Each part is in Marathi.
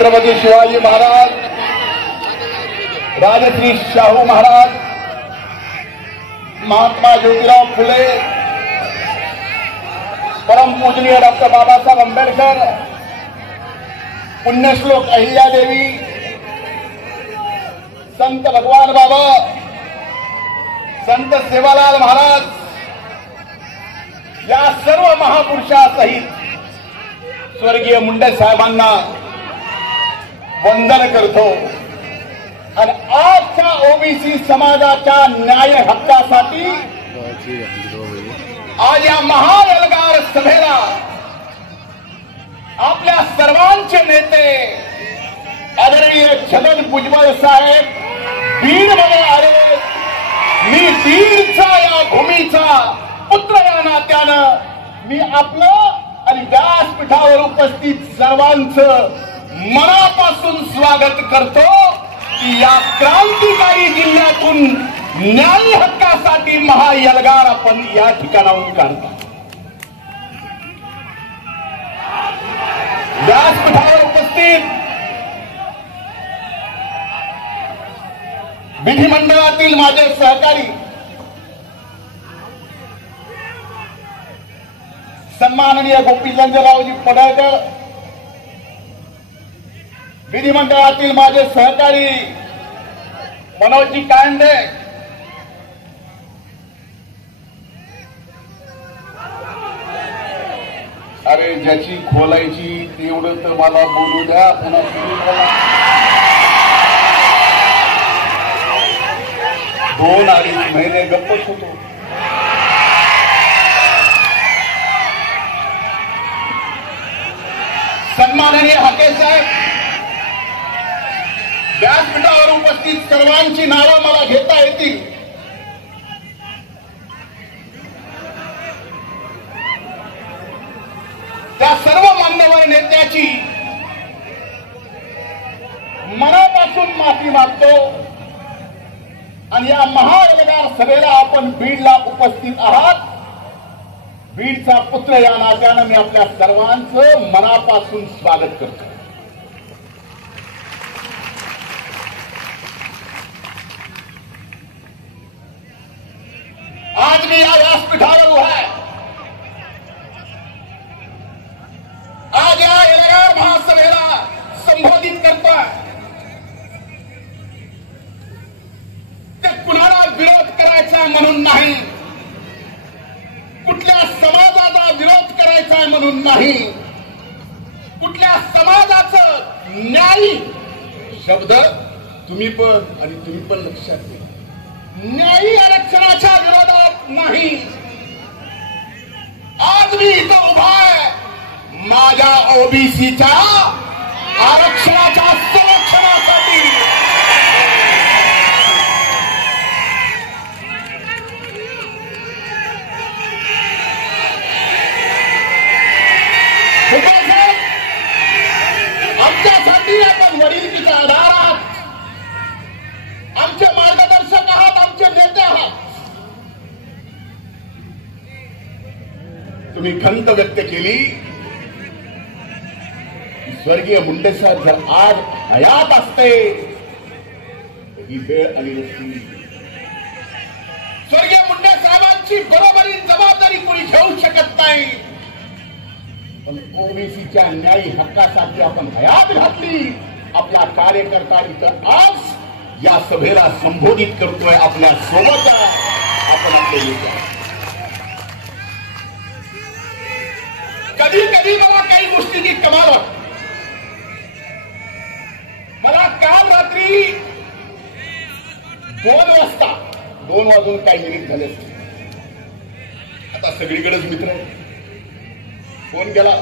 छत्रपती शिवाजी महाराज, राजश्री शाहू महाराज, महात्मा ज्योतिराव फुले, परम पूजनीय डॉक्टर बाबासाहेब आंबेडकर, पुण्यश्लोक अहिल्यादेवी, संत भगवान बाबा, संत सेवालाल महाराज या सर्व महापुरुषासहित स्वर्गीय मुंडे साहेबांना वंदन करतो आणि आजच्या ओबीसी समाजाच्या न्याय हक्कासाठी आज या महाएल्गार सभेला आपल्या सर्वांचे नेते आदरणीय छगन भुजबळ साहेब बीडमध्ये आले. मी बीडचा या भूमीचा पुत्र या नात्यानं मी आपलं आणि व्यासपीठावर उपस्थित सर्वांचं मनापासून स्वागत करतो की या क्रांतिकारी जिल्ह्यातून न्याय हक्कासाठी महाएल्गार आपण या ठिकाणाहून काढतो. व्यासपीठावर उपस्थित विधिमंडळातील माझे सहकारी सन्माननीय गोपीचंदरावजी पडळकर, विधिमंडळातील माझे सहकारी मनोजजी कांडे, अरे ज्याची खोलायची तेवढं तर मला बोलू द्या. पुन्हा 2-2.5 महिने गप्पच होतो. सन्माननीय हाके साहेब, व्यासपीठावर उपस्थित सर्वांची नावं मला घेता येतील. त्या सर्व मान्यवर नेत्याची मनापासून माफी मागतो आणि या महाएल्गार सभेला आपण बीडला उपस्थित आहात. बीडचा पुत्र या नात्यानं मी आपल्या सर्वांचं मनापासून स्वागत करतो. आज मी या व्यासपीठावर उभा आहे. आज या एल्गार महासभेला संबोधित करतोय. ते कुणाला विरोध करायचा म्हणून नाही, कुठल्या समाजाचा विरोध करायचा म्हणून नाही, कुठल्या समाजाचं न्यायी शब्द तुम्ही पण लक्षात घ्या. न्यायी आरक्षणाच्या विरोधात नाही. आज मी इथं उभा आहे माझ्या ओबीसीच्या आरक्षणाच्या संरक्षणासाठी. आमच्यासाठी आपण वडिलकीच्या आधारात आमचे मार्गदर्शक आहात, आमचे नेते आहात. तुम्ही खंत व्यक्त केली. स्वर्गीय मुंडे साहेब जर आज हयात असते ही वेळ आली नसती. स्वर्गीय मुंडे साहेबांची बरोबरी जबाबदारी कोणी घेऊ शकत नाही. पण ओबीसीच्या न्यायी हक्कासाठी आपण हयात घातली. आपला कार्यकर्ता इथं आज या सभेला संबोधित करतोय. आपल्या सोबत आपण आपले नेते. कधी कधी मला काही गोष्टीची कमाल वाटते. मला काल रात्री 2 वाजून काही मिनिट झाले असते. आता सगळीकडेच मित्र आहे. फोन केला,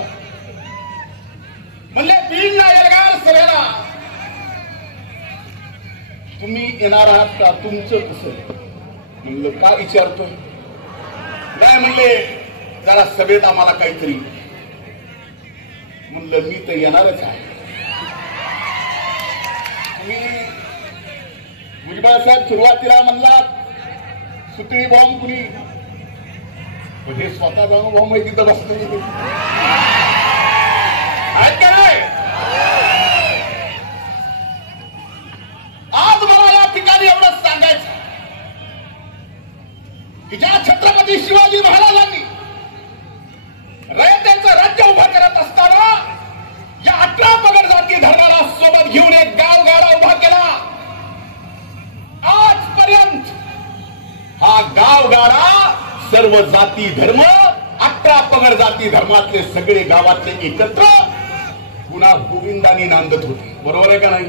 म्हणले बीडला एल्गार सभेला तुम्ही येणार आहात का? तुमचं कसं? म्हणलं का विचारतोय? नाही म्हणले जरा सभेत आम्हाला काहीतरी. म्हणलं मी तर येणारच आहे. भुजबळ साहेब सुरुवातीला म्हणलात सुतळी बॉम्ब कुणी, हे स्वतः जाऊन बॉम्ब आहे तिथं बसतो आहेत का नाही? बंजारा सर्व जाती धर्म 11 पगड जाती धर्मातले सगळे गावातले एकत्र पुन्हा गोविंदानी नांदत होते. बरोबर आहे का नाही?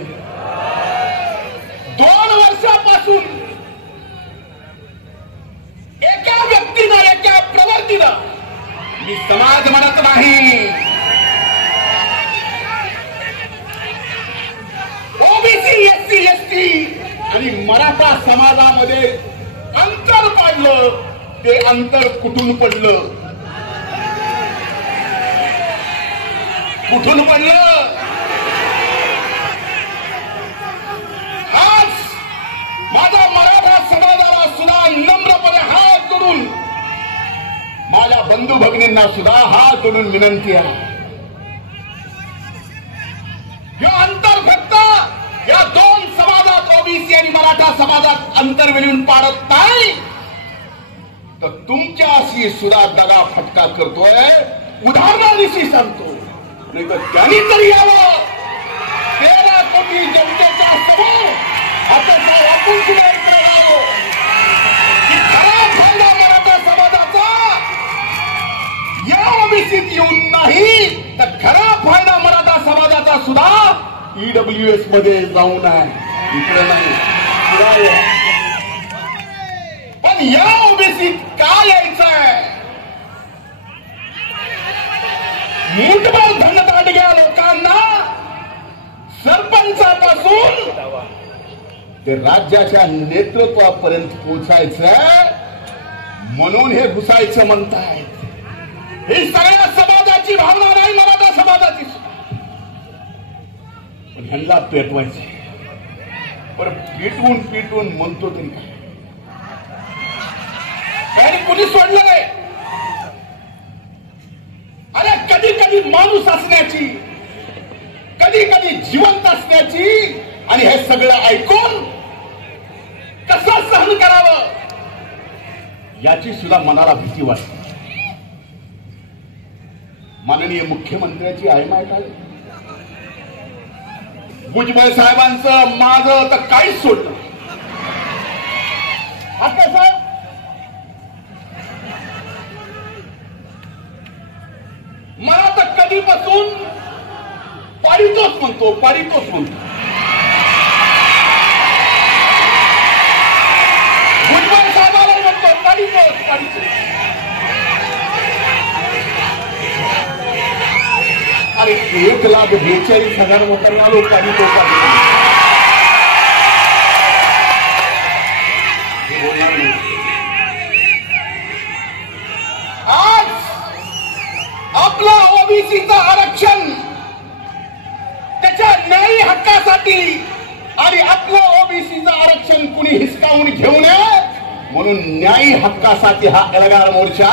2 वर्षापासून एका व्यक्तीनं एका प्रवर्तीनं, मी समाज म्हणत नाही, ओबीसी एससी एसटी आणि मराठा समाजामध्ये अंतर पडलं. ते अंतर कुठून पडलं? कुठून पडलं? आज माझ्या मराठा समाजाला सुद्धा नम्रपणे हात जोडून, माझ्या बंधू भगिनींना सुद्धा हात जोडून विनंती आहे. हे अंतर फक्त या 2 समाजात ओबीसी आणि मराठा समाजात अंतर विलीन पाडत नाही, तर तुमच्याशी सुद्धा दगा फटका करतोय. उदाहरणाविषयी सांगतो, नाही तर त्यांनी तरी यावं 13 कोटी जनतेच्या समोर आता आपण सुद्धा इकडे राहावं की खरा फायदा मराठा समाजाचा या ओबीसीत येऊन नाही, तर खरा फायदा मराठा समाजाचा सुद्धा ईडब्ल्यूएस मध्ये जाऊन आहे, इकडे नाही. पण या ओबीसीत का यायचंय? मुठभर धनदांडग्या लोकांना सरपंचापासून ते राज्याच्या नेतृत्वापर्यंत पोहोचायचं, म्हणून हे घुसायचं म्हणतायत. ही सगळ्या समाजाची भावना नाही, मराठा समाजाची. पण ह्यांना पेटवायचं. पण पिटवून पिटवून म्हणतो तरी काय? त्यांनी कुणी सोडलं नाही. अरे कधी कधी माणूस असण्याची, कधी कधी जिवंत असण्याची, आणि हे सगळं ऐकून कसं सहन करावं याची सुद्धा मनाला भीती वाटते. माननीय मुख्यमंत्र्याची आयमाय काय? भुजबळ साहेबांचं माझं तर काहीच सोडलं. आता साहेब मला तर कधीपासून पारितोष म्हणतो, पारितोष म्हणतो. भुजबळ साहेबाला म्हणतो पारितोष, पारितोष. अरे 1,42,000 लोकांना लोकांनी तो आज आपला ओबीसीचं आरक्षण त्याच्या न्यायी हक्कासाठी, आणि आपलं ओबीसीचं आरक्षण कुणी हिसकावून घेऊ नये म्हणून न्यायी हक्कासाठी हा एल्गार मोर्चा.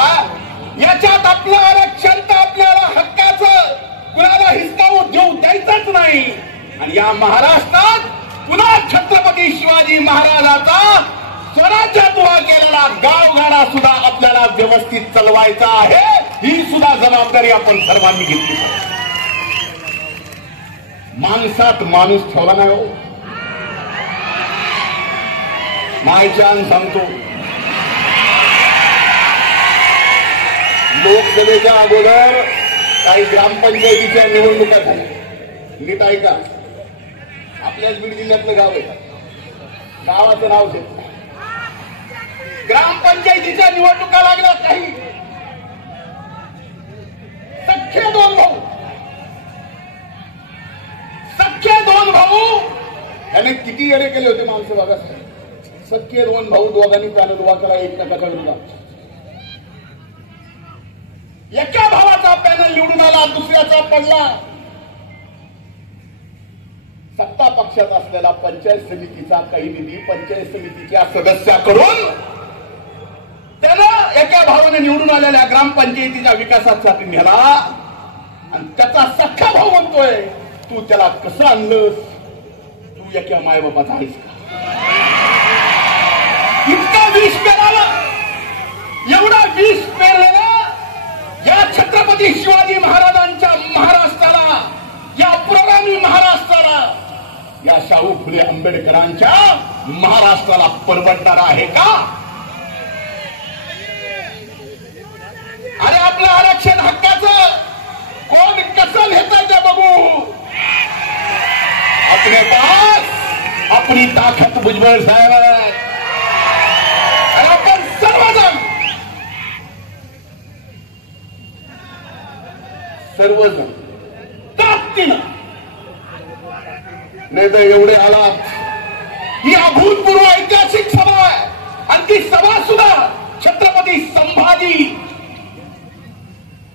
याच्यात आपलं आरक्षण तर आपल्याला हक्काचं कुणाला हिसकावू देऊ द्यायचंच नाही. आणि या महाराष्ट्रात पुन्हा छत्रपती शिवाजी महाराजाचा स्वराज्यात उभा केलेला गावगाडा सुद्धा आपल्याला व्यवस्थित चालवायचा आहे. ही सुद्धा जबाबदारी आपण सर्वांनी घेतली. माणसात माणूस ठेवला नाही हो. मायच्यान सांगतो, लोकसभेच्या अगोदर काही ग्रामपंचायतीच्या निवडणुका झाल्या. नीट ऐका, आपल्याच बीड जिल्ह्यातलं गाव आहे, गावाचं नाव घेत. ग्रामपंचायतीच्या निवडणुका लागल्या. काही सख्खे 2 भाऊ, सख्खे 2 भाऊ याने किती येडे केले होते माणसं बघा. सख्खे 2 भाऊ दोघांनी पॅनल उभा करा एकमेकाच्या विरोधात. एका भावाचा पॅनल निवडून आला, दुसऱ्याचा पडला. सत्ता पक्षात असलेला पंचायत समितीचा काही निधी पंचायत समितीच्या सदस्याकडून त्यानं एका भावाने निवडून आलेल्या ग्रामपंचायतीच्या विकासासाठी नेला. आणि त्याचा सख्खा भाऊ म्हणतोय, तू त्याला कसं आणलंस? तू एका मायबापाचा आहेस का? इतका विष पेरावं, एवढा विष पेरलेला या छत्रपती शिवाजी महाराजांच्या महाराष्ट्राला, या पुरोगामी महाराष्ट्राला, या शाहू फुले आंबेडकरांच्या महाराष्ट्राला परवडणार आहे का? आणि आपलं आरक्षण हक्काचं कोण कसं घेतंय ते बघू. अपने पास अपनी ताकद भुजबळ साहेब आहे. आणि आपण सर्वजण ताकदीनं, नाही तर एवढे आलात. ही अभूतपूर्व ऐतिहासिक सभा आहे आणि ती सभा सुद्धा छत्रपती संभाजी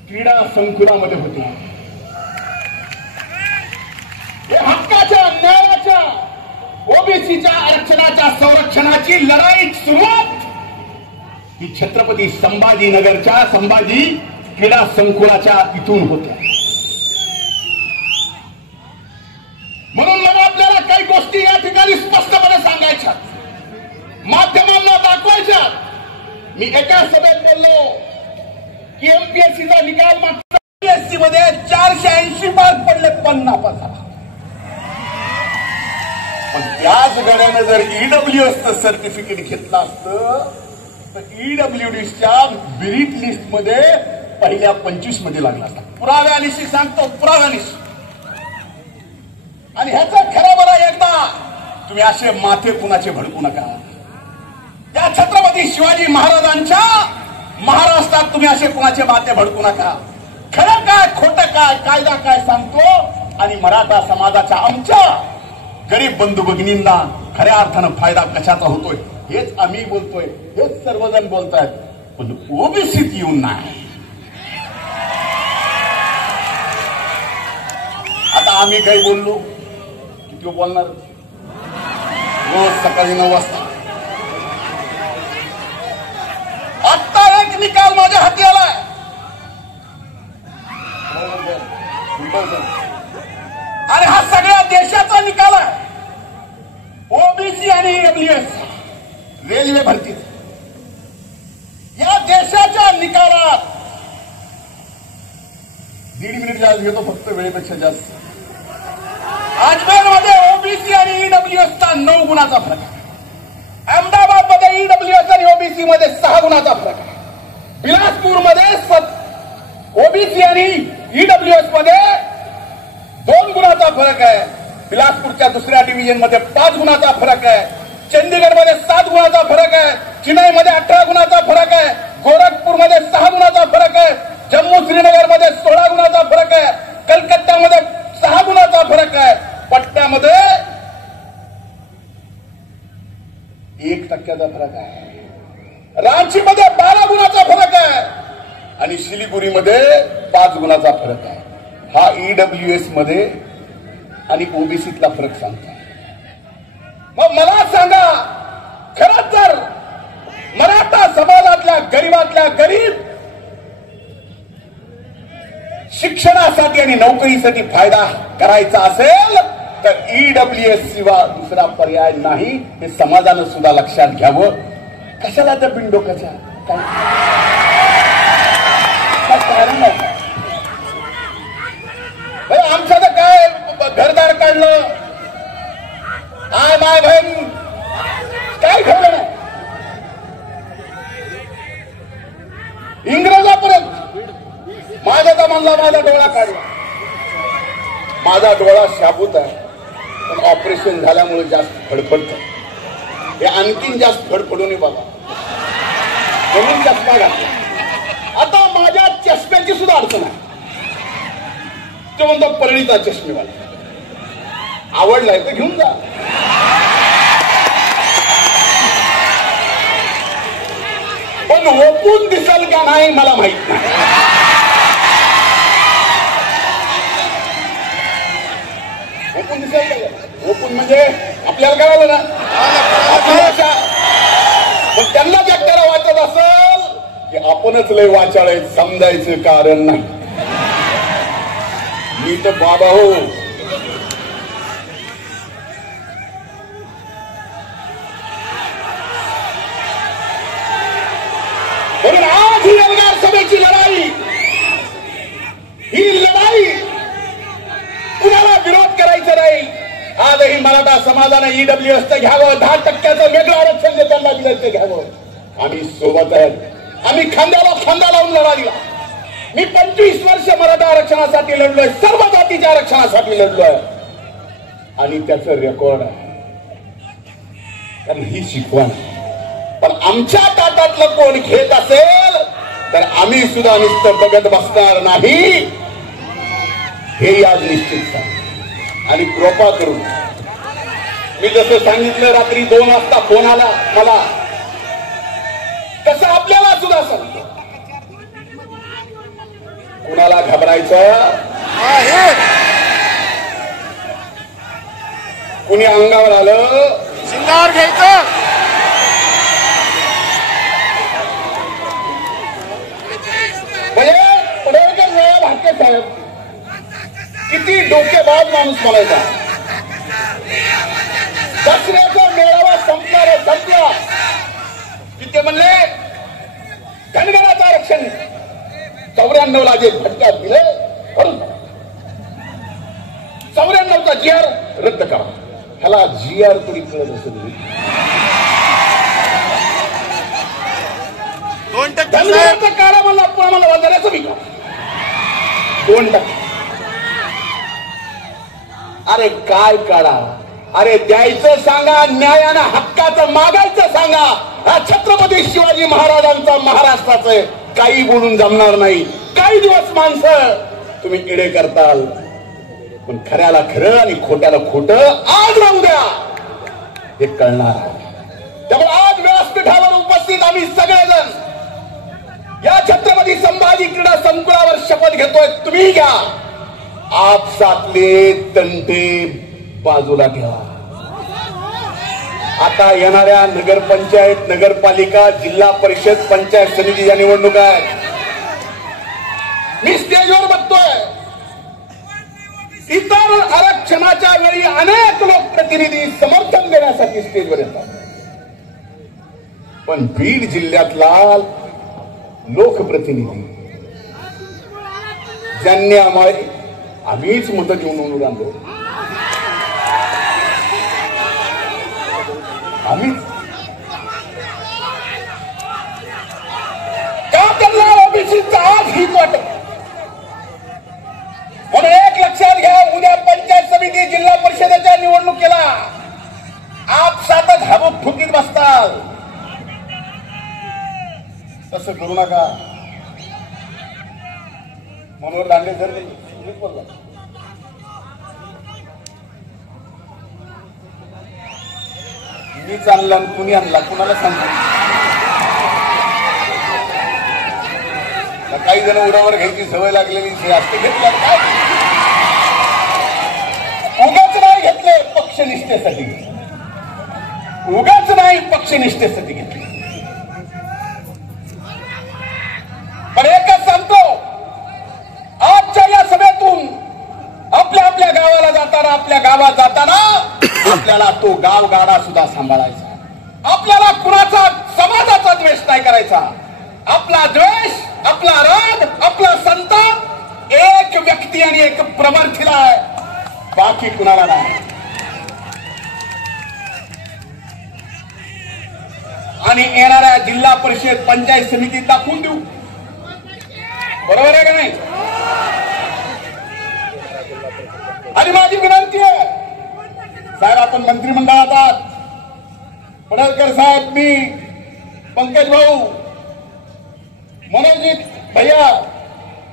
क्रीडा संकुलामध्ये होती. हे हक्काच्या, न्यायाच्या, ओबीसीच्या आरक्षणाच्या संरक्षणाची लढाई सुरुवात ही छत्रपती संभाजीनगरच्या संभाजी क्रीडा संकुलाच्या इथून होत्या. म्हणून मला आपल्याला काही गोष्टी या ठिकाणी स्पष्टपणे सांगायच्या, माध्यमांना दाखवायच्या. मी एका सभेत बोललो की एमपीएससीचा निकाल मात्र एमपीएससी मध्ये 480 मार्क पडले 50%. पण त्याच गड्याने जर ईडब्ल्यूएसचं सर्टिफिकेट घेतलं असतं तर ईडब्ल्यूडीच्या मेरिट लिस्ट मध्ये पहिल्या 25 मध्ये लागला असता. पुराव्यानिशी सांगतो, पुराव्यानिशी. आणि ह्याचा खरा बरा एकदा तुम्ही असे माथे कुणाचे भडकू नका. त्या छत्रपती शिवाजी महाराजांच्या महाराष्ट्रात तुम्ही असे कुणाचे माथे भडकू नका. खरं काय, खोटं काय, कायदा काय सांगतो आणि मराठा समाजाच्या आमच्या गरीब बंधू भगिनींना खऱ्या अर्थानं फायदा कशाचा होतोय हेच आम्ही बोलतोय, हेच सर्वजण बोलतायत. पण ओबीसीत येऊन नाही. आता आम्ही काही बोललो किती बोलणार. रोज सकाळी 9 वाजता आता एक निकाल माझ्या हाती आलाय. आणि हा सगळ्या देशाचा निकाल आहे. ओबीसी आणि ईडब्ल्यूएस रेल्वे भरती या देशाच्या निकालात 1.5 मिनिट जास्त घेतो, फक्त वेळेपेक्षा जास्त. अजमेरमध्ये ओबीसी आणि ईडब्ल्यूएसचा 9 गुणाचा फरक आहे. अहमदाबादमध्ये ईडब्ल्यूएस आणि ओबीसी मध्ये 6 गुणाचा फरक आहे. बिलासपूरमध्ये ओबीसी आणि ईडब्ल्यूएस मध्ये 2 गुणाचा फरक आहे. बिलासपूरच्या दुसऱ्या डिव्हिजन मध्ये 5 गुणाचा फरक आहे. चंदीगडमध्ये 7 गुणाचा फरक आहे. चेन्नईमध्ये 18 गुणाचा फरक आहे. गोरखपूरमध्ये 6 गुणाचा फरक आहे. जम्मू श्रीनगरमध्ये 16 गुणाचा फरक आहे. कलकत्त्यामध्ये 6 गुणाचा फरक आहे. पट्ट्यामध्ये 1% फरक आहे. रांचीमध्ये 12 गुणाचा फरक आहे आणि शिलिगुरीमध्ये 5 गुणाचा फरक आहे. हा ईडब्ल्यूएस मध्ये आणि ओबीसीतला फरक सांगतो. मग मला सांगा, खरंच जर मराठा समाजातल्या गरीबातल्या गरीब शिक्षणासाठी आणि नोकरीसाठी फायदा करायचा असेल तर ईडब्ल्यूएस शिवाय दुसरा पर्याय नाही. हे समाजानं सुद्धा लक्षात घ्यावं. कशाला त्या बिनडोकाच्या कारण नाही. आमचं तर काय घरदार काढलं, आय माय बहीण काय ठेवलं नाही. इंग्रजापर्यंत माझ्या जमानला माझा डोळा काढला. माझा डोळा शाबूत आहे पण ऑपरेशन झाल्यामुळे जास्त फडफडत. हे आणखीन जास्त फडफडू नये बाबा. म्हणून चष्मा घातला. आता माझ्या चष्म्याची सुद्धा अडचण आहे. तो म्हणतो परळीचा चष्मेवाला. आवडलाय तर घेऊन जा. पण ओपून दिसेल का नाही मला माहित नाही. ओपून दिसेल का? ओपून म्हणजे आपल्याला कळालं ना. पण त्यांना जग त्याला वाटत असेल की आपणच लय वाचाळ समजायचं कारण नाही. मी तर बाबा हो. म्हणून आज ही एल्गार सभेची लढाई, ही लढाई कुणाला विरोध करायचा नाही. आजही मराठा समाजाने ईडब्ल्यूएसचं घ्यावं. 10% वेगळं आरक्षण जे त्यांना दिलं ते घ्यावं. आम्ही सोबत आहेत. आम्ही खांद्याला खांदा लावून लढा दिला. मी 25 वर्ष मराठा आरक्षणासाठी लढलोय, सर्व जातीच्या आरक्षणासाठी लढलोय आणि त्याचं रेकॉर्ड आहे. कारण ही शिकवण. पण आमच्या ताटातलं कोण घेत असेल तर आम्ही सुद्धा नुसतं बघत बसणार नाही, हे आज निश्चित सांग. आणि कृपा करून मी जसं सांगितलं रात्री 2 वाजता फोन आला मला, तसं आपल्याला सुद्धा सांगतो, कुणाला घाबरायचं, कुणी अंगावर आलं शिंगावर घ्यायचं. म्हणजे पडळकर साहेब, हाके साहेब किती डोकेबाज माणूस म्हणायचा. दसऱ्याचा मेळावा संपला तिथे म्हणले धनगराचं आरक्षण 94ला जे फटक्यात दिले, 94चा GR रद्द करा. ह्याला GR तरी कळत असेल. 2% धनगराचा काढा मला आम्हाला वाजण्याचं विका 2%. अरे काय काढा, अरे द्यायचं सांगा, न्यायानं हक्काचं मागायचं सांगा. हा छत्रपती शिवाजी महाराजांचा महाराष्ट्राचं काही बोलून जमणार नाही. काही दिवस माणसं तुम्ही इडे करताल, पण खऱ्याला खरं आणि खोट्याला खोटं आज राहू द्या, हे कळणार. त्यामुळे आज व्यासपीठावर उपस्थित आम्ही सगळेजण या छत्रपती संभाजी क्रीडा संकुलावर शपथ घेतोय. तुम्ही घ्या, आपसातले तंटे बाजूला ठेवा. आता येणाऱ्या नगरपंचायत, नगरपालिका, जिल्हा परिषद, पंचायत समितीच्या निवडणुका आहेत. मी स्टेजवर बघतोय, इतर आरक्षणाच्या वेळी अनेक लोकप्रतिनिधी समर्थन देण्यासाठी स्टेजवर येतात, पण बीड जिल्ह्यातला लोकप्रतिनिधी ज्यांनी आम्हीच मतं घेऊन आणलो, आम्हीच का त्यांना ओबीसीचा आज हीच वाटत. म्हणून एक लक्षात घ्या, उद्या पंचायत समिती, जिल्हा परिषदेच्या निवडणुकीला आपसातच हाबूक फुकीत बसताल, तसं करू नका. मनोहर दांडे सर बोलला, मीच आणला कुणी आणला कुणाला सांगतो. काही जण उडावर घ्यायची सवय लागलेली असते, घेतल्या काय उगाच नाही घेतले, पक्षनिष्ठेसाठी, उगाच नाही पक्षनिष्ठेसाठी घेतले. पण एकच सांगतो, आजच्या या सभेतून आपल्या आपल्या गावाला जाताना, आपल्या गावात जाताना आपल्याला तो गावगाडा सुद्धा सांभाळायचा. आपल्याला कुणाचा समाजाचा द्वेष नाही करायचा. आपला द्वेष, आपला राग, आपला संताप एक व्यक्ती आणि एक प्रवर्तीला आहे, बाकी कुणाला नाही. आणि येणाऱ्या जिल्हा परिषद, पंचायत समितीत दाखवून देऊ. बरोबर आहे का नाही? आणि माझी विनंती आहे साहेब, आपण मंत्रिमंडळात आहात, पडळकर साहेब, मी, पंकज भाऊ, मनोजी भैया,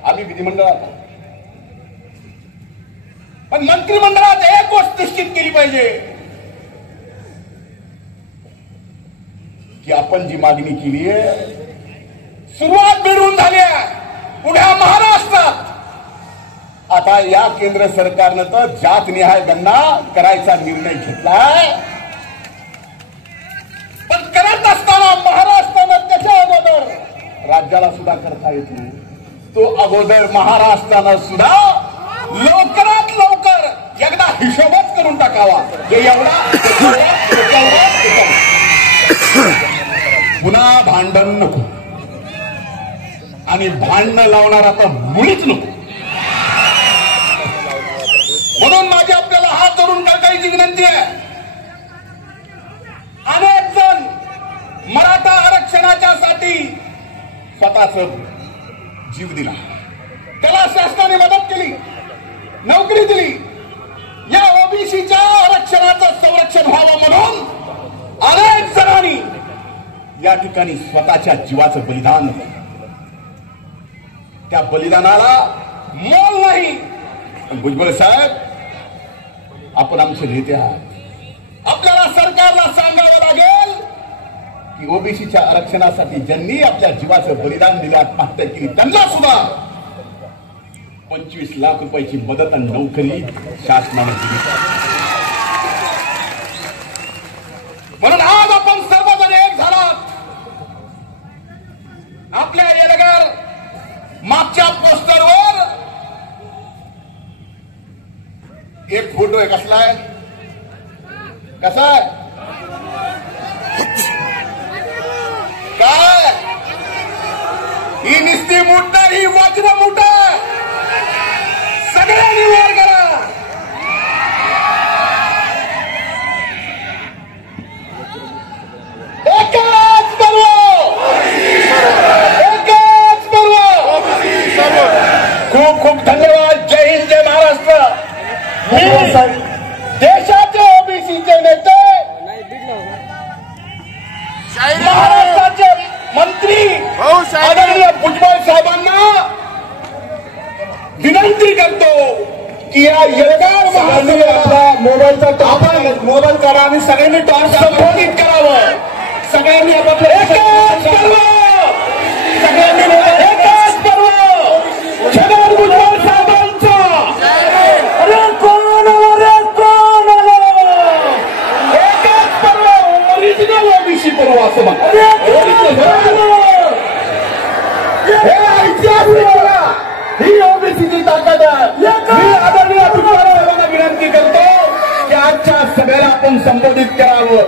आम्ही विधिमंडळात. पण मंत्रिमंडळात एक गोष्ट निश्चित केली पाहिजे की आपण जी मागणी केली आहे, सुरुवात मिळवून झाली आहे. पुढ्या महाराष्ट्रात आता या केंद्र सरकारनं तर जातनिहाय गणना करायचा निर्णय घेतलाय. पण करत असताना महाराष्ट्रानं त्याच्या अगोदर राज्याला सुद्धा करता येत नाही. तो अगोदर महाराष्ट्रानं सुद्धा लवकरात लवकर एकदा हिशोबच करून टाकावा. हे एवढा पुन्हा भांडण नको आणि भांडणं लावणारा तर मुळीच नको. म्हणून माझी आपल्याला हात धरून टाकायची विनंती आहे. अनेक जण मराठा आरक्षणाच्या साठी स्वतःच जीव दिला. त्याला शासनाने मदत केली, नोकरी दिली. या ओबीसीच्या आरक्षणाचं संरक्षण व्हावं म्हणून अनेक जणांनी या ठिकाणी स्वतःच्या जीवाचं बलिदान दिलं. त्या बलिदानाला मोल नाही. पण भुजबळ साहेब, आपण आमचे नेते आहात. आपल्याला सरकारला सांगावं लागेल की ओबीसीच्या आरक्षणासाठी ज्यांनी आपल्या जीवाचं बलिदान दिलं, आत्महत्या केली, त्यांना सुद्धा 25 लाख रुपयाची मदत आणि नोकरी शासनाने दिली. म्हणून आज आपण सर्वजण एक झालात. आपल्या येलगार मागच्या पोस्टरवर एक फोटो आहे. कसला आहे? कसा आहे? काय ही निस्ती मूठ नाही, ही वज्र मूठ आहे. सगळ्यांनी वर करा. एकच पर्व, एकच पर्व. खूप खूप धन्यवाद. जय हिंद, जय महाराष्ट्र. मी देशाचे ओबीसीचे नेते, महाराष्ट्राचे मंत्री आदरणीय भुजबळ साहेबांना विनंती करतो की या येलगार आपला मोबाईल करा आणि सगळ्यांनी टॉर्च संबोधित करावं. सगळ्यांनी आपापलं एकच पर्व, सगळ्यांनी एकच पर्व. छगन भुजबळ साहेबांचा अरे कोण रे कोण एकच पर्व, ओरिजिनल ओबीसी पर्व असं म्हणा. हे ऐतिहासिक ही ओबीसीची ताकद आहे. मी आदरणीय भुजबळ साहेबांना विनंती करतो की आजच्या सभेला आपण संबोधित करावं.